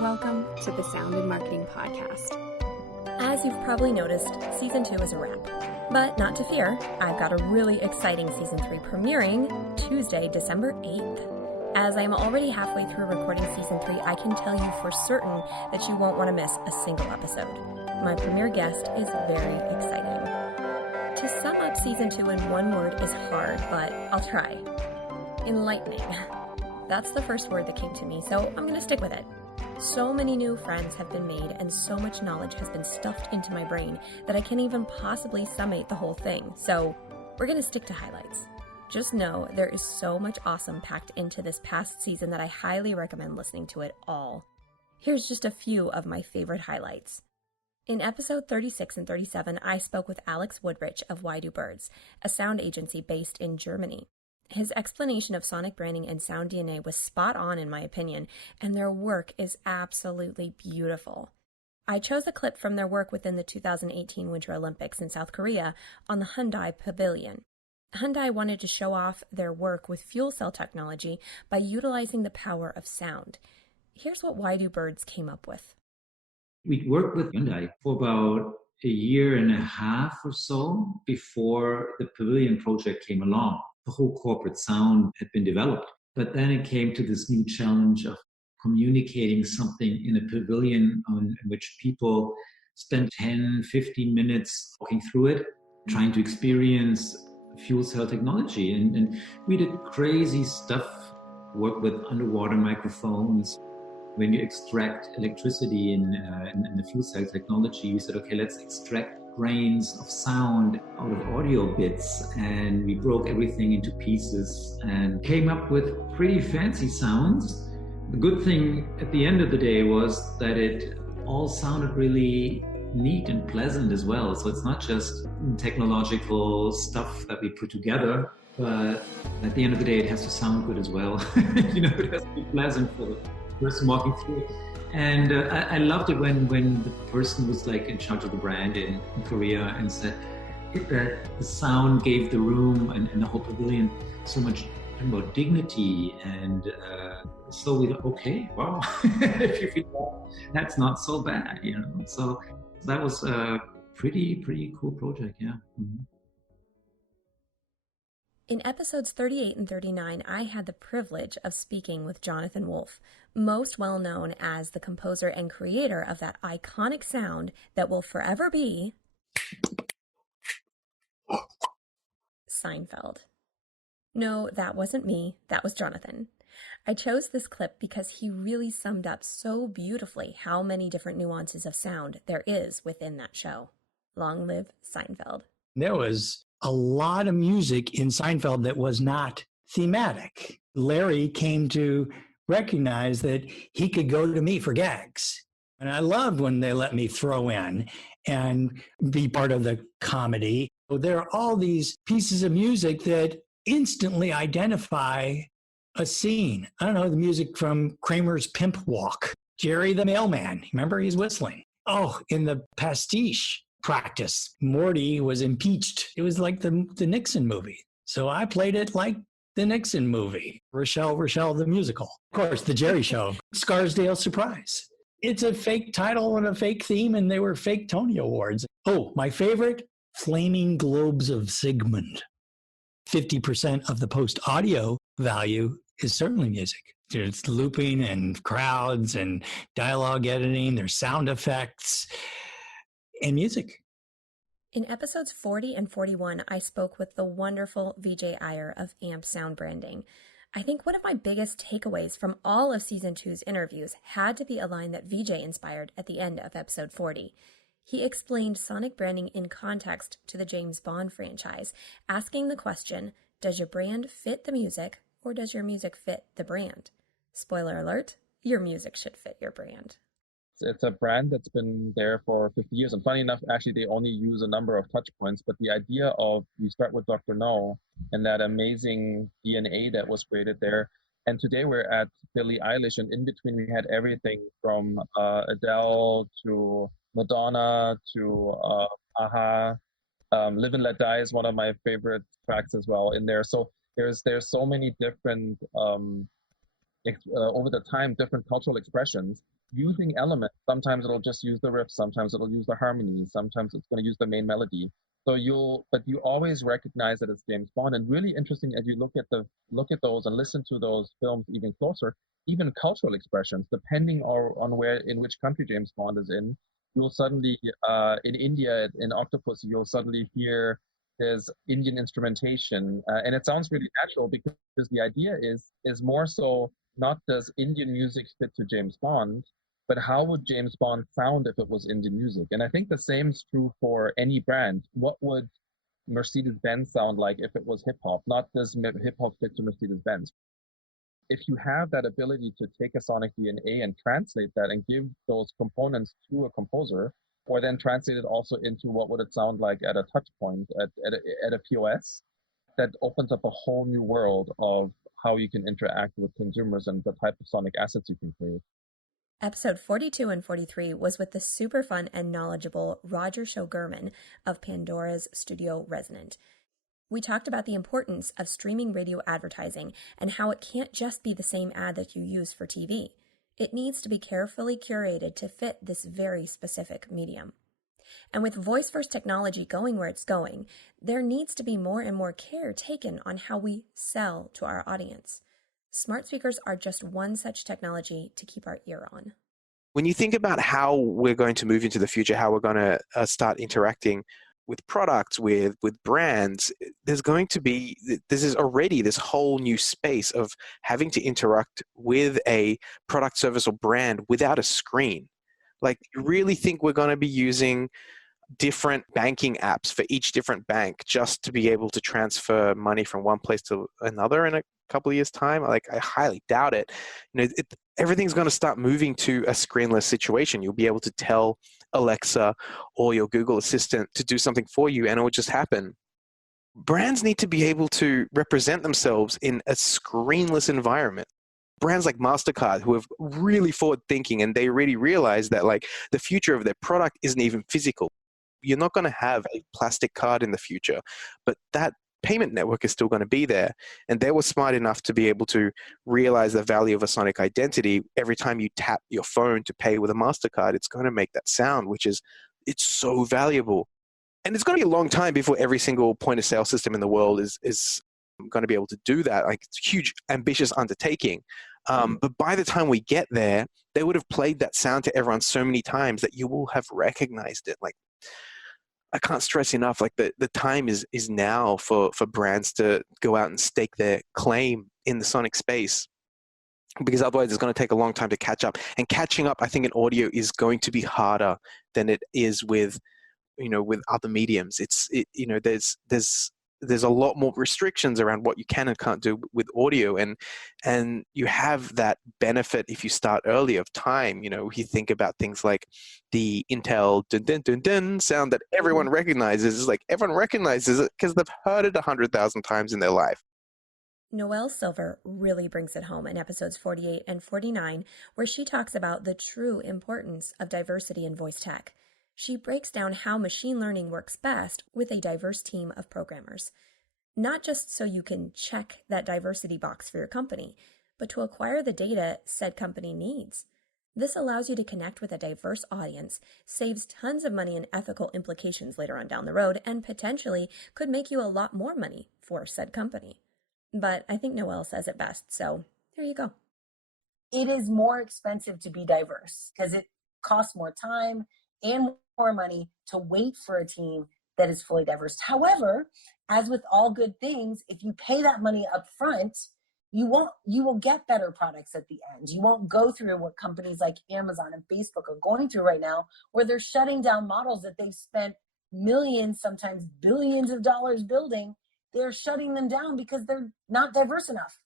Welcome to the Sound and Marketing Podcast. As you've probably noticed, Season 2 is a wrap. But not to fear, I've got a really exciting Season 3 premiering Tuesday, December 8th. As I am already halfway through recording Season 3, I can tell you for certain that you won't want to miss a single episode. My premiere guest is very exciting. To sum up Season 2 in one word is hard, but I'll try. Enlightening. That's the first word that came to me, so I'm going to stick with it. So many new friends have been made and so much knowledge has been stuffed into my brain that I can't even possibly summate the whole thing. So we're going to stick to highlights. Just know there is so much awesome packed into this past season that I highly recommend listening to it all. Here's just a few of my favorite highlights. In episode 36 and 37, I spoke with Alex Woodrich of Why Do Birds, a sound agency based in Germany. His explanation of sonic branding and sound DNA was spot on in my opinion, and their work is absolutely beautiful. I chose a clip from their work within the 2018 Winter Olympics in South Korea on the Hyundai Pavilion. Hyundai wanted to show off their work with fuel cell technology by utilizing the power of sound. Here's what Why Do Birds came up with. We worked with Hyundai for about a year and a half or so before the Pavilion project came along. The whole corporate sound had been developed. But then it came to this new challenge of communicating something in a pavilion in which people spend 10, 15 minutes walking through it, trying to experience fuel cell technology. And we did crazy stuff, worked with underwater microphones. When you extract electricity in the fuel cell technology, we said, okay, let's extract grains of sound out of audio bits, and we broke everything into pieces and came up with pretty fancy sounds. The good thing at the end of the day was that it all sounded really neat and pleasant as well. So it's not just technological stuff that we put together, but at the end of the day, it has to sound good as well. It has to be pleasant for the person walking through it. And I loved it when the person was like in charge of the brand in Korea and said that the sound gave the room and the whole pavilion so much about dignity. And so we thought, okay, wow, if you feel that's not so bad, So that was a pretty cool project, yeah. Mm-hmm. In episodes 38 and 39, I had the privilege of speaking with Jonathan Wolff, most well known as the composer and creator of that iconic sound that will forever be Seinfeld. No, that wasn't me. That was Jonathan. I chose this clip because he really summed up so beautifully how many different nuances of sound there is within that show. Long live Seinfeld. There was a lot of music in Seinfeld that was not thematic. Larry came to recognize that he could go to me for gags. And I loved when they let me throw in and be part of the comedy. There are all these pieces of music that instantly identify a scene. I don't know, the music from Kramer's Pimp Walk. Jerry the mailman, remember he's whistling. Oh, in the pastiche practice, Morty was impeached. It was like the Nixon movie. So I played it like the Nixon movie. Rochelle the musical. Of course, the Jerry Show. Scarsdale Surprise. It's a fake title and a fake theme, and they were fake Tony Awards. Oh, my favorite, Flaming Globes of Sigmund. 50% of the post-audio value is certainly music. There's looping and crowds and dialogue editing. There's sound effects and music. In episodes 40 and 41, I spoke with the wonderful Vijay Iyer of AMP Sound Branding. I think one of my biggest takeaways from all of Season 2's interviews had to be a line that Vijay inspired at the end of episode 40. He explained sonic branding in context to the James Bond franchise, asking the question, does your brand fit the music, or does your music fit the brand? Spoiler alert, your music should fit your brand. It's a brand that's been there for 50 years. And funny enough, actually, they only use a number of touch points. But the idea of you start with Dr. No and that amazing DNA that was created there. And today we're at Billie Eilish. And in between, we had everything from Adele to Madonna to Aha. Live and Let Die is one of my favorite tracks as well in there. So there's so many different, over the time, different cultural expressions using elements. Sometimes it'll just use the riff, sometimes it'll use the harmony, sometimes it's going to use the main melody. So you always recognize that it's James Bond. And really interesting as you look at those and listen to those films even closer, even cultural expressions, depending on in which country James Bond is in, you'll suddenly in India in Octopus you'll suddenly hear there's Indian instrumentation, and it sounds really natural because the idea is more so not does Indian music fit to James Bond, but how would James Bond sound if it was Indian music? And I think the same is true for any brand. What would Mercedes-Benz sound like if it was hip hop? Not does hip hop fit to Mercedes-Benz? If you have that ability to take a sonic DNA and translate that and give those components to a composer, or then translate it also into what would it sound like at a touch point, at a POS, that opens up a whole new world of how you can interact with consumers and the type of sonic assets you can create. Episode 42 and 43 was with the super fun and knowledgeable Roger Gehrmann of Pandora's Studio Resonant. We talked about the importance of streaming radio advertising and how it can't just be the same ad that you use for TV. It needs to be carefully curated to fit this very specific medium. And with voice-first technology going where it's going, there needs to be more and more care taken on how we sell to our audience. Smart speakers are just one such technology to keep our ear on. When you think about how we're going to move into the future, how we're going to start interacting with products, with brands, this is already this whole new space of having to interact with a product, service, or brand without a screen. Like, you really think we're going to be using different banking apps for each different bank just to be able to transfer money from one place to another in a couple of years' time? Like, I highly doubt it. Everything's going to start moving to a screenless situation. You'll be able to tell Alexa or your Google Assistant to do something for you, and it will just happen. Brands need to be able to represent themselves in a screenless environment. Brands like MasterCard, who have really forward thinking, and they really realize that like the future of their product isn't even physical. You're not going to have a plastic card in the future, but that payment network is still going to be there. And they were smart enough to be able to realize the value of a sonic identity. Every time you tap your phone to pay with a MasterCard, it's going to make that sound, it's so valuable. And it's going to be a long time before every single point of sale system in the world is going to be able to do that. Like, it's a huge, ambitious undertaking. But by the time we get there, they would have played that sound to everyone so many times that you will have recognized it. Like, I can't stress enough, like the time is now for brands to go out and stake their claim in the sonic space, because otherwise it's going to take a long time to catch up. And catching up, I think, in audio is going to be harder than it is with other mediums. There's a lot more restrictions around what you can and can't do with audio, and you have that benefit if you start early of time. You think about things like the Intel dun dun dun dun sound that everyone recognizes. It's like everyone recognizes it because they've heard it 100,000 times in their life. Noelle Silver really brings it home in episodes 48 and 49, where she talks about the true importance of diversity in voice tech. She breaks down how machine learning works best with a diverse team of programmers. Not just so you can check that diversity box for your company, but to acquire the data said company needs. This allows you to connect with a diverse audience, saves tons of money and ethical implications later on down the road, and potentially could make you a lot more money for said company. But I think Noelle says it best, so there you go. It is more expensive to be diverse because it costs more time and more money to wait for a team that is fully diverse. However, as with all good things, if you pay that money up front, you will get better products at the end. You won't go through what companies like Amazon and Facebook are going through right now, where they're shutting down models that they've spent millions, sometimes billions of dollars building. They're shutting them down because they're not diverse enough.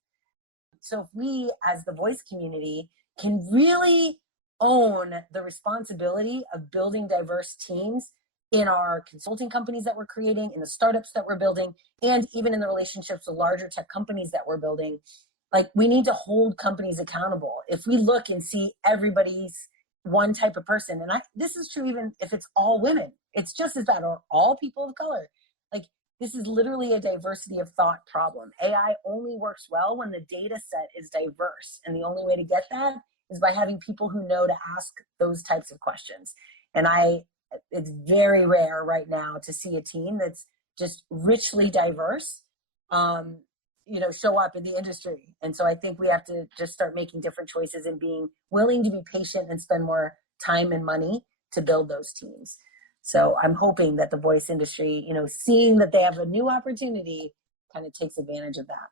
So if we, as the voice community, can really own the responsibility of building diverse teams in our consulting companies that we're creating, in the startups that we're building, and even in the relationships with larger tech companies that we're building, like, we need to hold companies accountable. If we look and see everybody's one type of person, and this is true even if it's all women, it's just as bad, or all people of color. Like, this is literally a diversity of thought problem. AI only works well when the data set is diverse. And the only way to get that is by having people who know to ask those types of questions. And it's very rare right now to see a team that's just richly diverse, show up in the industry. And so I think we have to just start making different choices and being willing to be patient and spend more time and money to build those teams. So I'm hoping that the voice industry, seeing that they have a new opportunity, kind of takes advantage of that.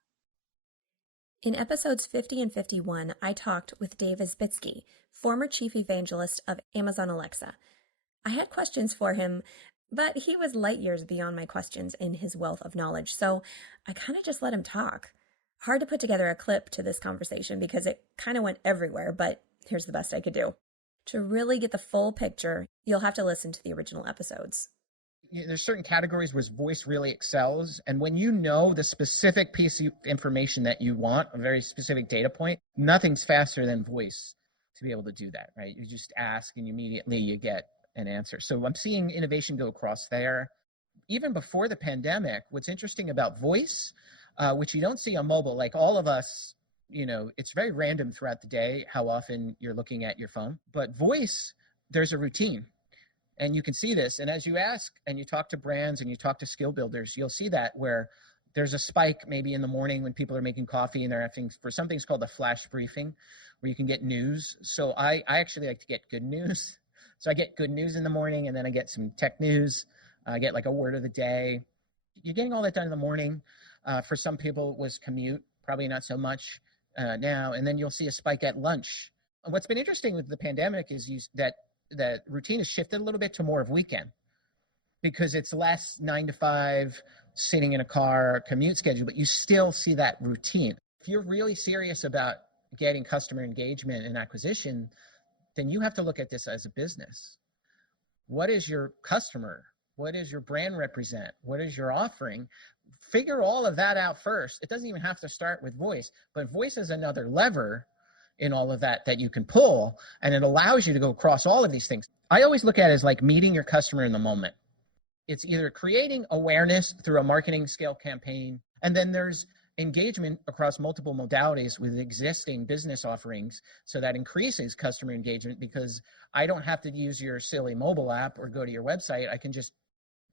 In episodes 50 and 51, I talked with Dave Isbitski, former Chief Evangelist of Amazon Alexa. I had questions for him, but he was light years beyond my questions in his wealth of knowledge, so I kind of just let him talk. Hard to put together a clip to this conversation because it kind of went everywhere, but here's the best I could do. To really get the full picture, you'll have to listen to the original episodes. There's certain categories where voice really excels. And when you know the specific piece of information that you want, a very specific data point, nothing's faster than voice to be able to do that, right? You just ask and immediately you get an answer. So I'm seeing innovation go across there. Even before the pandemic, what's interesting about voice, which you don't see on mobile, like all of us, it's very random throughout the day how often you're looking at your phone. But voice, there's a routine. And you can see this. And as you ask and you talk to brands and you talk to skill builders, you'll see that where there's a spike maybe in the morning when people are making coffee and they're having for something's called a flash briefing where you can get news. So I actually like to get good news. So I get good news in the morning and then I get some tech news. I get like a word of the day. You're getting all that done in the morning. For some people it was commute, probably not so much now. And then you'll see a spike at lunch. And what's been interesting with the pandemic is that routine has shifted a little bit to more of weekend because it's less 9 to 5 sitting in a car commute schedule, but you still see that routine. If you're really serious about getting customer engagement and acquisition, then you have to look at this as a business. What is your customer? What does your brand represent? What is your offering? Figure all of that out first. It doesn't even have to start with voice, but voice is another lever in all of that you can pull, and it allows you to go across all of these things. I always look at it as like meeting your customer in the moment. It's either creating awareness through a marketing scale campaign, and then there's engagement across multiple modalities with existing business offerings, so that increases customer engagement because I don't have to use your silly mobile app or go to your website. I can just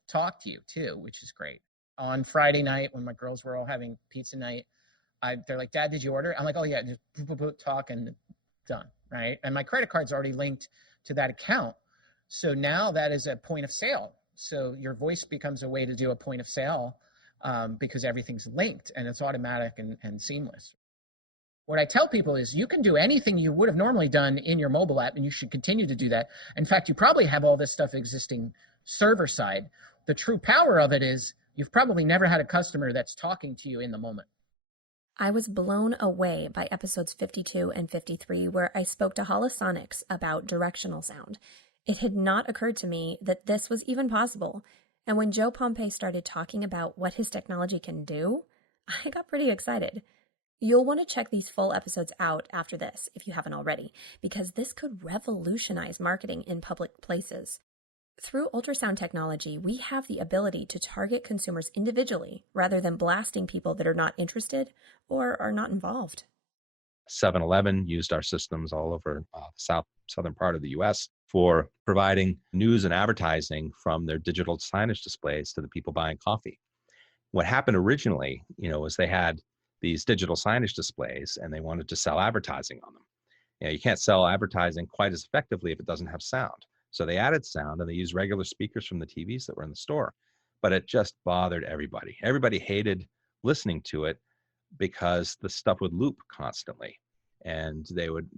talk to you too, which is great. On Friday night when my girls were all having pizza night, they're like, Dad, did you order? I'm like, oh yeah, just talk and done, right? And my credit card's already linked to that account. So now that is a point of sale. So your voice becomes a way to do a point of sale because everything's linked and it's automatic and seamless. What I tell people is you can do anything you would have normally done in your mobile app, and you should continue to do that. In fact, you probably have all this stuff existing server side. The true power of it is you've probably never had a customer that's talking to you in the moment. I was blown away by episodes 52 and 53, where I spoke to Holosonics about directional sound. It had not occurred to me that this was even possible. And when Joe Pompei started talking about what his technology can do, I got pretty excited. You'll want to check these full episodes out after this, if you haven't already, because this could revolutionize marketing in public places. Through ultrasound technology, we have the ability to target consumers individually rather than blasting people that are not interested or are not involved. 7-Eleven used our systems all over the southern part of the U.S. for providing news and advertising from their digital signage displays to the people buying coffee. What happened originally, was they had these digital signage displays and they wanted to sell advertising on them. You can't sell advertising quite as effectively if it doesn't have sound. So they added sound and they used regular speakers from the TVs that were in the store, but it just bothered everybody. Everybody hated listening to it because the stuff would loop constantly, and they would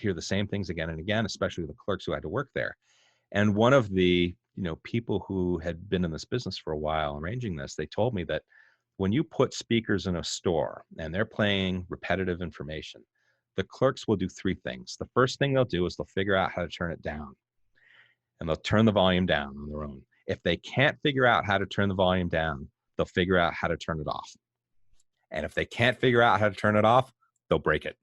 hear the same things again and again, especially the clerks who had to work there. And one of the, people who had been in this business for a while arranging this, they told me that when you put speakers in a store and they're playing repetitive information, the clerks will do three things. The first thing they'll do is they'll figure out how to turn it down, and they'll turn the volume down on their own. If they can't figure out how to turn the volume down, they'll figure out how to turn it off. And if they can't figure out how to turn it off, they'll break it.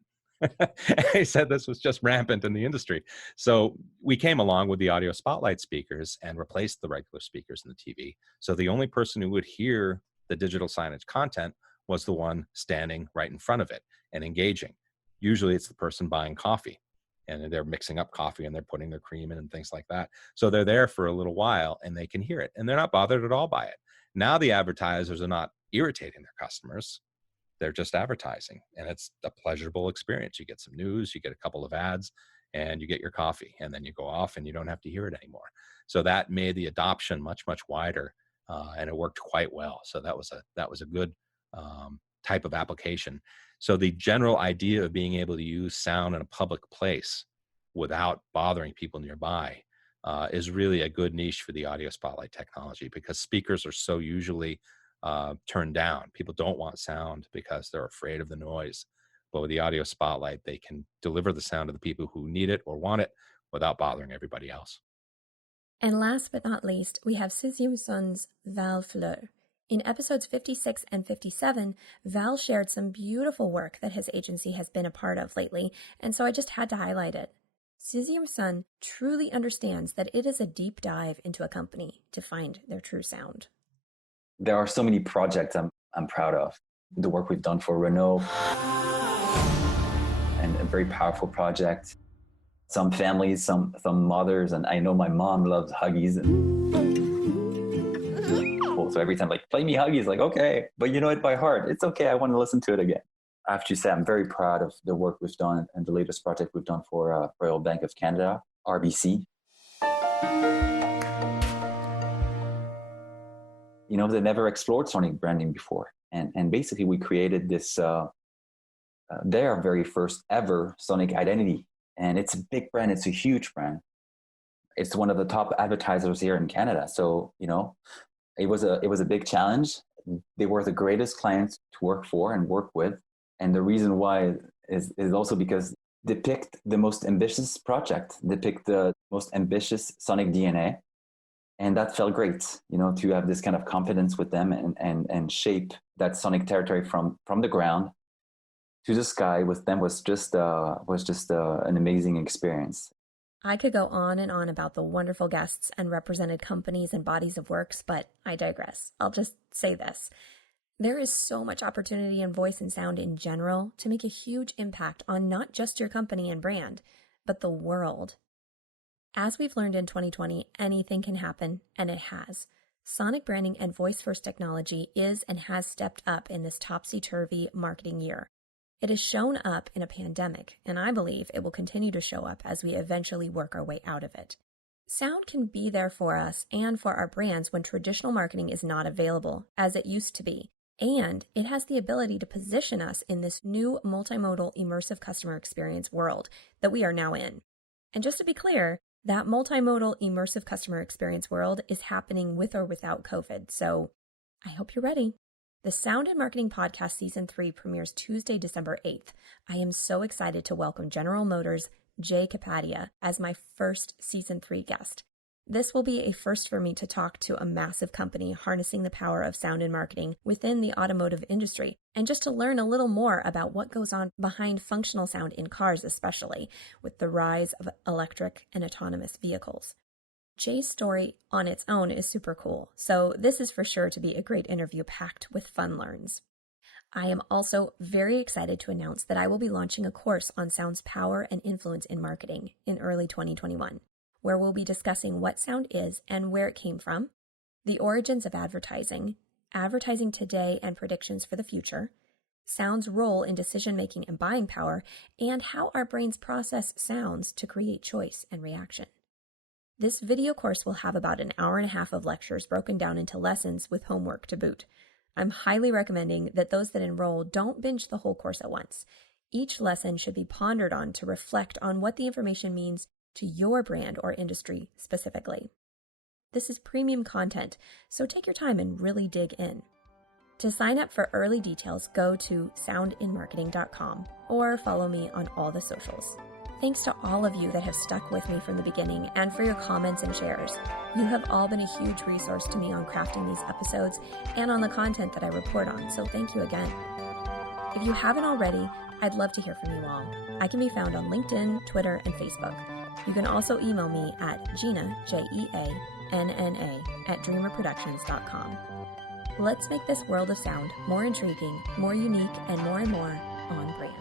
He said this was just rampant in the industry. So we came along with the audio spotlight speakers and replaced the regular speakers in the TV. So the only person who would hear the digital signage content was the one standing right in front of it and engaging. Usually it's the person buying coffee. and they're mixing up coffee and they're putting their cream in and things like that. So they're there for a little while and they can hear it and they're not bothered at all by it. Now the advertisers are not irritating their customers. They're just advertising, and it's a pleasurable experience. You get some news, you get a couple of ads, and you get your coffee, and then you go off and you don't have to hear it anymore. So that made the adoption much, much wider, and it worked quite well. So that was a good type of application. So the general idea of being able to use sound in a public place without bothering people nearby is really a good niche for the audio spotlight technology, because speakers are so usually turned down. People don't want sound because they're afraid of the noise. But with the audio spotlight, they can deliver the sound to the people who need it or want it without bothering everybody else. And last but not least, we have Sixieme Son's Val Fleur. In episodes 56 and 57, Val shared some beautiful work that his agency has been a part of lately, and so I just had to highlight it. Sixieme Son truly understands that it is a deep dive into a company to find their true sound. There are so many projects I'm proud of. The work we've done for Renault, and a very powerful project. Some families, some mothers, and I know my mom loves Huggies. So every time, like, play me Huggies, like, okay, but you know it by heart. It's okay, I want to listen to it again. I have to say, I'm very proud of the work we've done and the latest project we've done for Royal Bank of Canada, RBC. You know, they never explored sonic branding before. And basically we created this, their very first ever sonic identity. And it's a big brand, it's a huge brand. It's one of the top advertisers here in Canada. So, you know, it was a big challenge. They were the greatest clients to work for and work with. And the reason why is also because they picked the most ambitious project. They picked the most ambitious sonic DNA. And that felt great, you know, to have this kind of confidence with them and shape that sonic territory from the ground to the sky with them was just an amazing experience. I could go on and on about the wonderful guests and represented companies and bodies of works, but I digress. I'll just say this. There is so much opportunity in voice and sound in general to make a huge impact on not just your company and brand, but the world. As we've learned in 2020, anything can happen, and it has. Sonic branding and voice-first technology is and has stepped up in this topsy-turvy marketing year. It has shown up in a pandemic, and I believe it will continue to show up as we eventually work our way out of it. Sound can be there for us and for our brands when traditional marketing is not available, as it used to be, and it has the ability to position us in this new multimodal immersive customer experience world that we are now in. And just to be clear, that multimodal immersive customer experience world is happening with or without COVID, so I hope you're ready. The Sound and Marketing Podcast Season 3 premieres Tuesday, December 8th. I am so excited to welcome General Motors' Jay Kapadia as my first Season 3 guest. This will be a first for me to talk to a massive company harnessing the power of sound and marketing within the automotive industry, and just to learn a little more about what goes on behind functional sound in cars, especially with the rise of electric and autonomous vehicles. Jay's story on its own is super cool, so this is for sure to be a great interview packed with fun learns. I am also very excited to announce that I will be launching a course on sound's power and influence in marketing in early 2021, where we'll be discussing what sound is and where it came from, the origins of advertising, advertising today and predictions for the future, sound's role in decision-making and buying power, and how our brains process sounds to create choice and reaction. This video course will have about an hour and a half of lectures broken down into lessons with homework to boot. I'm highly recommending that those that enroll don't binge the whole course at once. Each lesson should be pondered on to reflect on what the information means to your brand or industry specifically. This is premium content, so take your time and really dig in. To sign up for early details, go to soundinmarketing.com or follow me on all the socials. Thanks to all of you that have stuck with me from the beginning and for your comments and shares. You have all been a huge resource to me on crafting these episodes and on the content that I report on, so thank you again. If you haven't already, I'd love to hear from you all. I can be found on LinkedIn, Twitter, and Facebook. You can also email me at Gina, Jeanna, @dreamrproductions.com. Let's make this world of sound more intriguing, more unique, and more on brand.